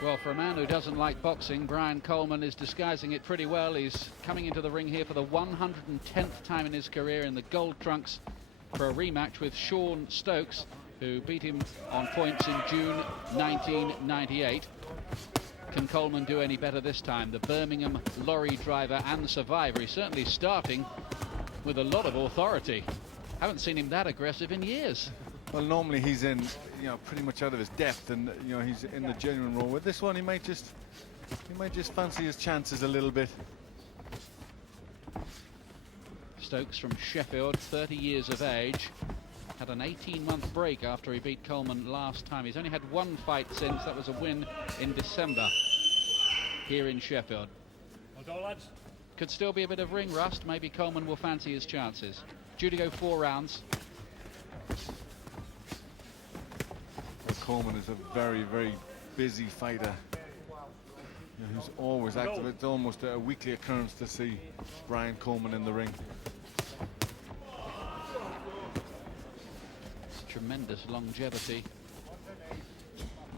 Well, for a man who doesn't like boxing, Brian Coleman is disguising it pretty well. He's coming into the ring here for the 110th time in his career in the gold trunks for a rematch with Shaun Stokes, who beat him on points in June 1998. Can Coleman do any better this time? The Birmingham lorry driver and the survivor. He's certainly starting with a lot of authority. Haven't seen him that aggressive in years. Well, normally he's in, pretty much out of his depth, and he's in the genuine role. With this one, he might just fancy his chances a little bit. Stokes from Sheffield, 30 years of age, had an 18-month break after he beat Coleman last time. He's only had one fight since. That was a win in December here in Sheffield. Could still be a bit of ring rust. Maybe Coleman will fancy his chances. Due to go 4 rounds. Coleman is a very, very busy fighter who's always active. It's almost a weekly occurrence to see Brian Coleman in the ring. Tremendous longevity.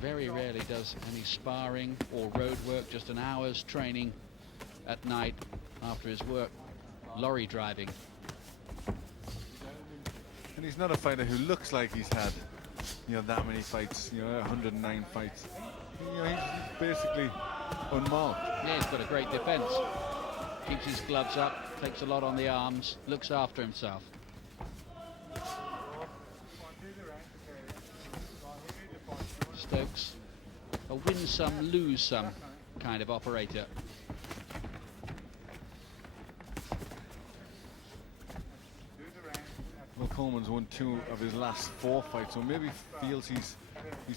Very rarely does any sparring or road work, just an hour's training at night after his work lorry driving. And he's not a fighter who looks like he's had that many fights, 109 fights. He's basically unmarked. Yeah, he's got a great defense. Keeps his gloves up, takes a lot on the arms, looks after himself. Stokes, a win some, lose some kind of operator. Well, Coleman's won 2 of his last 4 fights, so maybe feels he's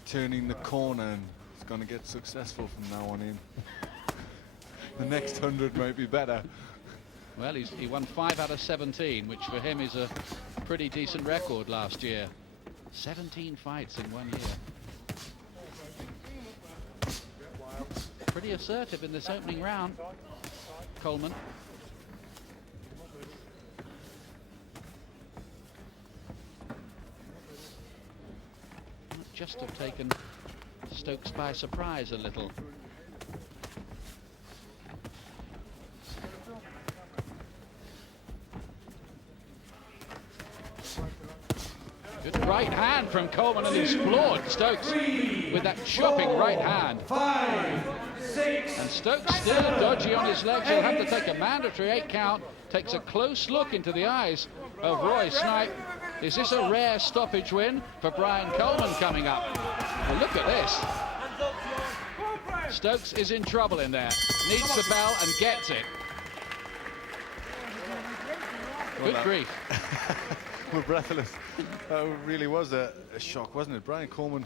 turning the corner and he's going to get successful from now on in. The next 100 might be better. Well, he won 5 out of 17, which for him is a pretty decent record last year. 17 fights in 1 year. Pretty assertive in this opening round, Coleman. Just have taken Stokes by surprise a little. Good right hand from Coleman, and he's floored Stokes with that chopping right hand. 5, 6, and Stokes still dodgy on his legs. He'll have to take a mandatory 8 count. Takes a close look into the eyes of Roy Snipe. Is this a rare stoppage win for Brian Coleman coming up? Well, look at this. Stokes is in trouble in there. Needs the bell and gets it. Good grief. We're breathless. That really was a shock, wasn't it? Brian Coleman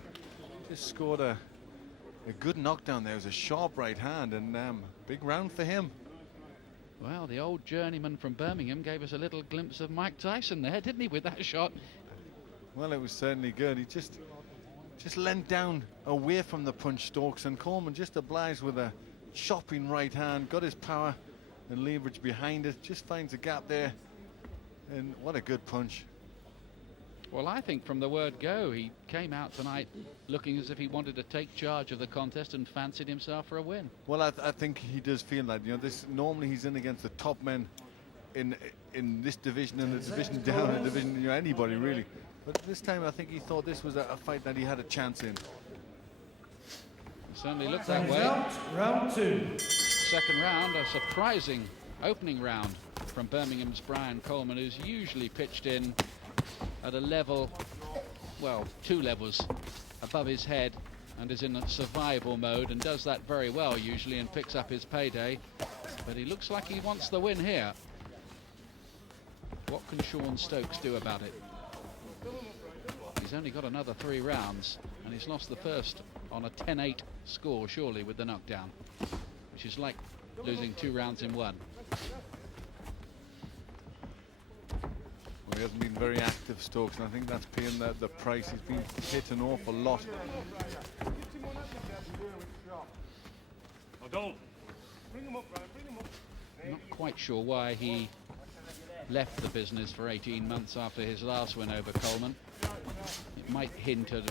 just scored a good knockdown there. It was a sharp right hand, and big round for him. Well, the old journeyman from Birmingham gave us a little glimpse of Mike Tyson there, didn't he, with that shot? Well, it was certainly good. He just leant down away from the punch, Stokes, and Coleman just obliged with a chopping right hand, got his power and leverage behind it, just finds a gap there, and what a good punch. Well, I think from the word go, he came out tonight looking as if he wanted to take charge of the contest and fancied himself for a win. Well, I think he does feel that. This normally he's in against the top men in this division and the division down, in the division, anybody really. But this time I think he thought this was a fight that he had a chance in. It certainly looked that way. Round 2. Second round, a surprising opening round from Birmingham's Brian Coleman, who's usually pitched in at a level, well, 2 levels above his head, and is in a survival mode and does that very well usually and picks up his payday. But he looks like he wants the win here. What can Shaun Stokes do about it? He's only got another 3 rounds, and he's lost the first on a 10-8 score, surely, with the knockdown, which is like losing 2 rounds in 1. He hasn't been very active, Stokes, and I think that's paying the price. He's been hit an awful lot. Not quite sure why he left the business for 18 months after his last win over Coleman. It might hint at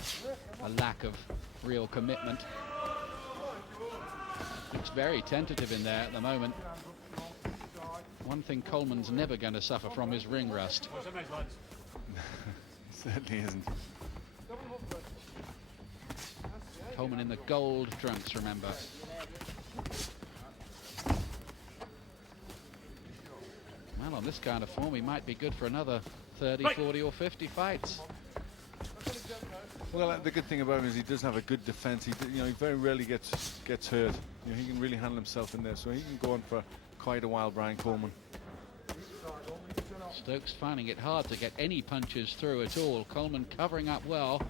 a lack of real commitment. Looks very tentative in there at the moment. One thing Coleman's never going to suffer from is ring rust. Certainly isn't. Coleman in the gold trunks, remember. Well, on this kind of form, he might be good for another 30, 40 or 50 fights. Well, the good thing about him is he does have a good defence. He very rarely gets hurt. He can really handle himself in there, so he can go on for quite a while, Brian Coleman. Stokes finding it hard to get any punches through at all. Coleman covering up well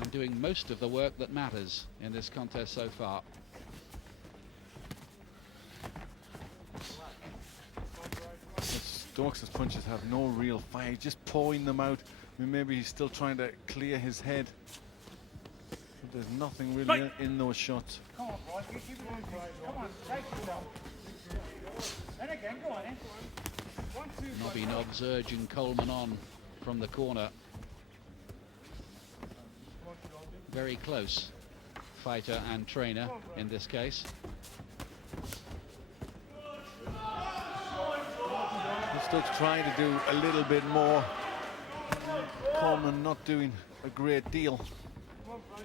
and doing most of the work that matters in this contest so far. Stokes' punches have no real fire, just pouring them out. I mean, maybe he's still trying to clear his head. But there's nothing really in those shots. Come on, Bryce, you keep it moving. Come on, take it down. Then again, go on, Nobby Nobbs urging Coleman on from the corner. Very close fighter and trainer in this case. Stokes trying to do a little bit more. Coleman not doing a great deal.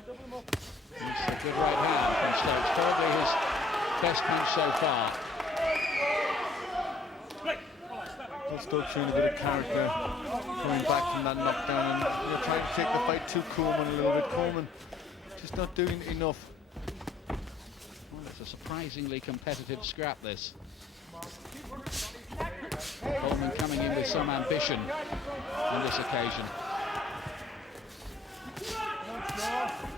It's a good right hand from Stokes, probably his best punch so far. Well, Stokes showing a bit of character, coming back from that knockdown and trying to take the fight to Coleman a little bit. Coleman just not doing enough. Well, it's a surprisingly competitive scrap, this. Coleman coming in with some ambition on this occasion.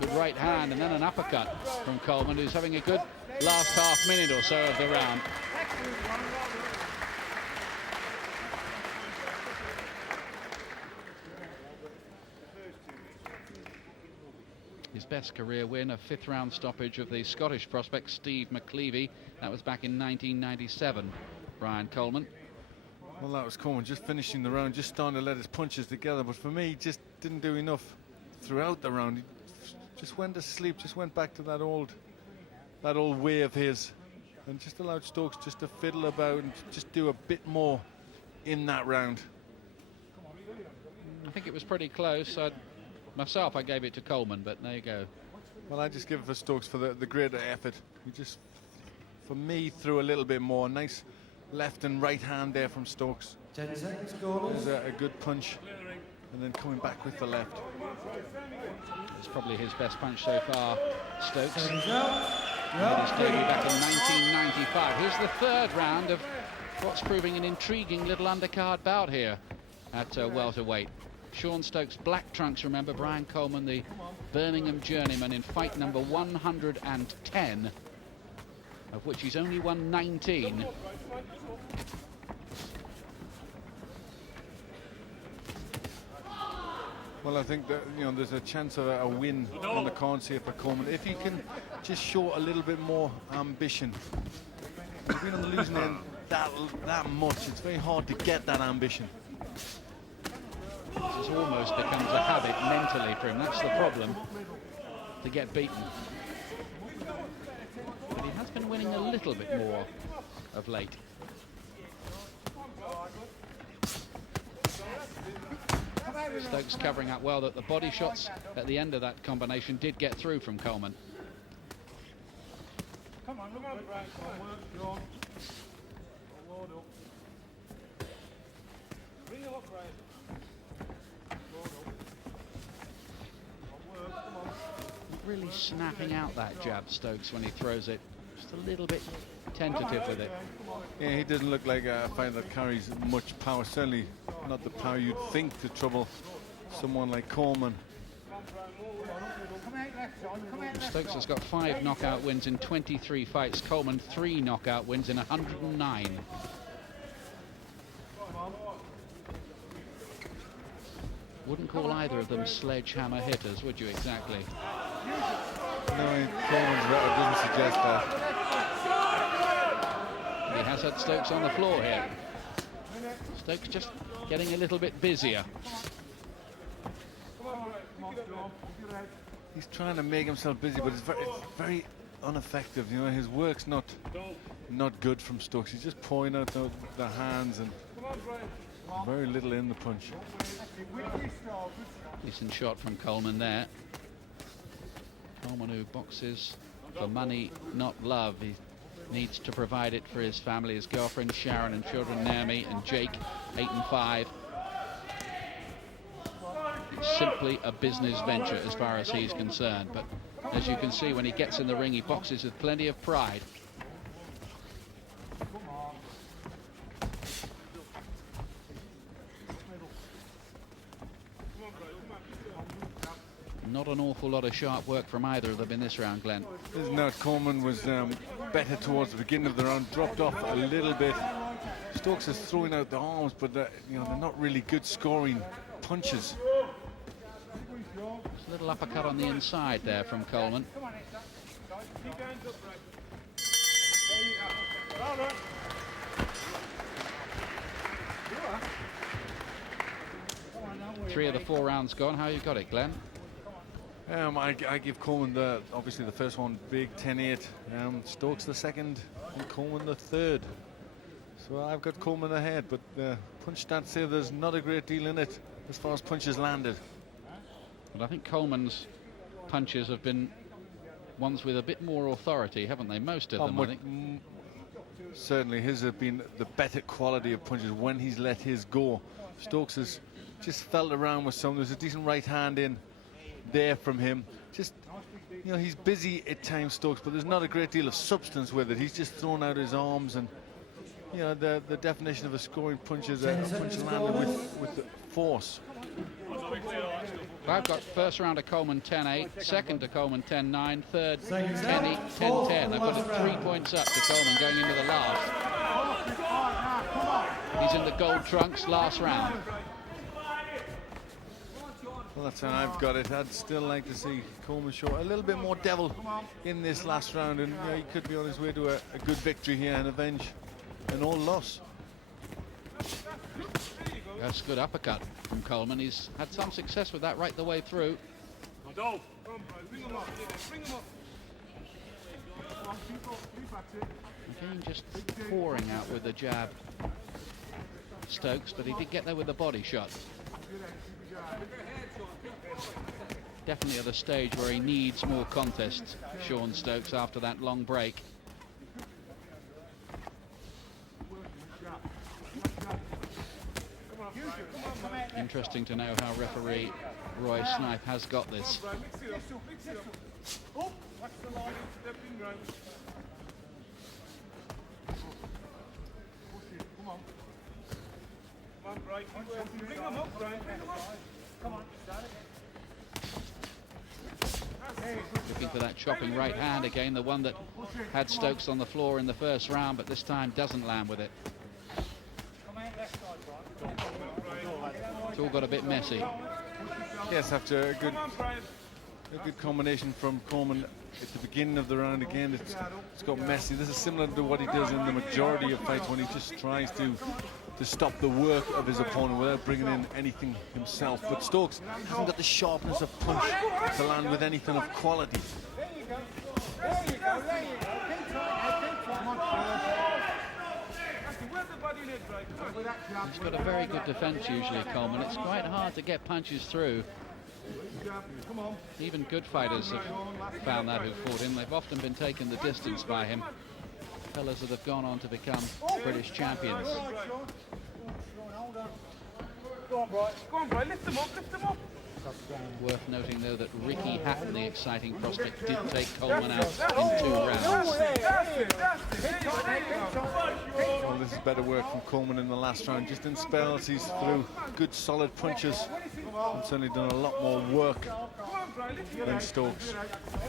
Good right hand and then an uppercut from Coleman, who's having a good last half minute or so of the round. His best career win, a fifth round stoppage of the Scottish prospect Steve McLeavy. That was back in 1997. Brian Coleman. Well, that was Coleman just finishing the round, just starting to let his punches together. But for me, he just didn't do enough throughout the round. He just went to sleep, just went back to that old way of his, and just allowed Stokes just to fiddle about and just do a bit more in that round. I think it was pretty close. Myself, I gave it to Coleman, but there you go. Well, I just give it for Stokes for the greater effort. He just, for me, threw a little bit more. Nice left and right hand there from Stokes. 10 seconds, corners. There's a good punch, and then coming back with the left. It's probably his best punch so far, Stokes. Seconds out. Made his debut back in 1995. Here's the third round of what's proving an intriguing little undercard bout here at welterweight. Shaun Stokes, black trunks, remember. Brian Coleman, the Birmingham journeyman, in fight number 110, of which he's only won 19. Well, I think that there's a chance of a win on the cards here for Coleman if he can just show a little bit more ambition. He's been on the losing end that much. It's very hard to get that ambition. This almost becomes a habit mentally for him. That's the problem, to get beaten. But he has been winning a little bit more of late. Stokes covering up well. That the body shots at the end of that combination did get through from Coleman. Come on, look out, Brian. Come on. Bring it up, Brian. Really snapping out that jab, Stokes, when he throws it. Just a little bit tentative with it. Yeah, he doesn't look like a fighter that carries much power. Certainly not the power you'd think to trouble someone like Coleman. Stokes has got 5 knockout wins in 23 fights. Coleman 3 knockout wins in 109. Wouldn't call either of them sledgehammer hitters, would you, exactly? No, Coleman's record doesn't suggest that. He has had Stokes on the floor here. Stokes just getting a little bit busier. He's trying to make himself busy, but it's very ineffective. You know, his work's not good from Stokes. He's just pouring out the hands and very little in the punch. Decent shot from Coleman there. Coleman, who boxes for money, not love. He needs to provide it for his family, his girlfriend Sharon and children Naomi and Jake, 8 and 5. It's simply a business venture as far as he's concerned, but as you can see, when he gets in the ring, he boxes with plenty of pride. Not an awful lot of sharp work from either of them in this round, Glenn. No, Coleman was better towards the beginning of the round, dropped off a little bit. Stokes is throwing out the arms, but you know, they're not really good scoring punches. A little uppercut on the inside there from Coleman. Three of the 4 rounds gone. How you got it, Glenn? I give Coleman obviously the first one big, 10-8. Stokes the second, and Coleman the third. So I've got Coleman ahead, but punch stats say there's not a great deal in it as far as punches landed. Well, I think Coleman's punches have been ones with a bit more authority, haven't they? Most of them, I think. Certainly his have been the better quality of punches when he's let his go. Stokes has just felt around with some. There's a decent right hand in there from him. Just, you know, he's busy at times, Stokes, but there's not a great deal of substance with it. He's just thrown out his arms, and you know, the definition of a scoring punch is a punch landed with the force. I've got first round to Coleman 10-8, second to Coleman 10-9, third 10-10. I've got it 3 points up to Coleman going into the last. He's in the gold trunks, last round. Well, that's how I've got it. I'd still like to see Coleman show a little bit more devil in this last round, and you know, he could be on his way to a good victory here and avenge an old loss. That's a good uppercut from Coleman. He's had some success with that right the way through. Again, just pouring out with the jab, Stokes, but he did get there with the body shot. Definitely at a stage where he needs more contests, Shaun Stokes, after that long break. Interesting to know how referee Roy Snipe has got this. Looking for that chopping right hand again, the one that had Stokes on the floor in the first round, but this time doesn't land with it. It's all got a bit messy. Yes, after a good combination from Coleman at the beginning of the round again, it's got messy. This is similar to what he does in the majority of fights when he just tries to stop the work of his opponent without bringing in anything himself. But Stokes hasn't got the sharpness of punch to land with anything of quality. There you go. There you go. There you go. Keep trying. He's got a very good defence usually, Coleman. It's quite hard to get punches through. Even good fighters have found that who fought him. They've often been taken the distance by him. Fellas that have gone on to become British champions. Go on, Brian. Lift him up, lift him up. Worth noting, though, that Ricky Hatton, the exciting prospect, did take Coleman out in 2 rounds. Well, this is better work from Coleman in the last round. Just in spells, he's through good, solid punches. And certainly done a lot more work than Stokes.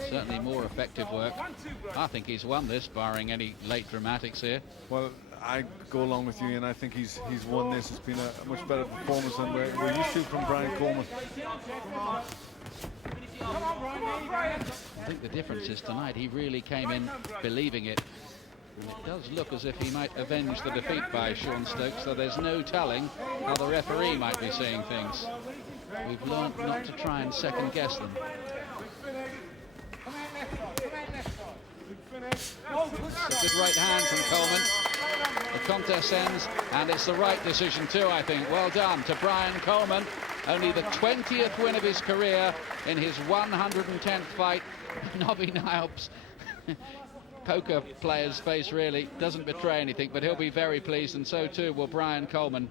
Certainly more effective work. I think he's won this, barring any late dramatics here. Well, I go along with you, and I think he's won this. It's been a much better performance than we're used to from Brian Coleman. I think the difference is tonight he really came in believing it. And it does look as if he might avenge the defeat by Shaun Stokes, so there's no telling how the referee might be seeing things. We've learned not to try and second guess them. It's a good right hand from Coleman. The contest ends, and it's the right decision too, I think. Well done to Brian Coleman. Only the 20th win of his career in his 110th fight. Nobby Naup's poker player's face really doesn't betray anything, but he'll be very pleased, and so too will Brian Coleman.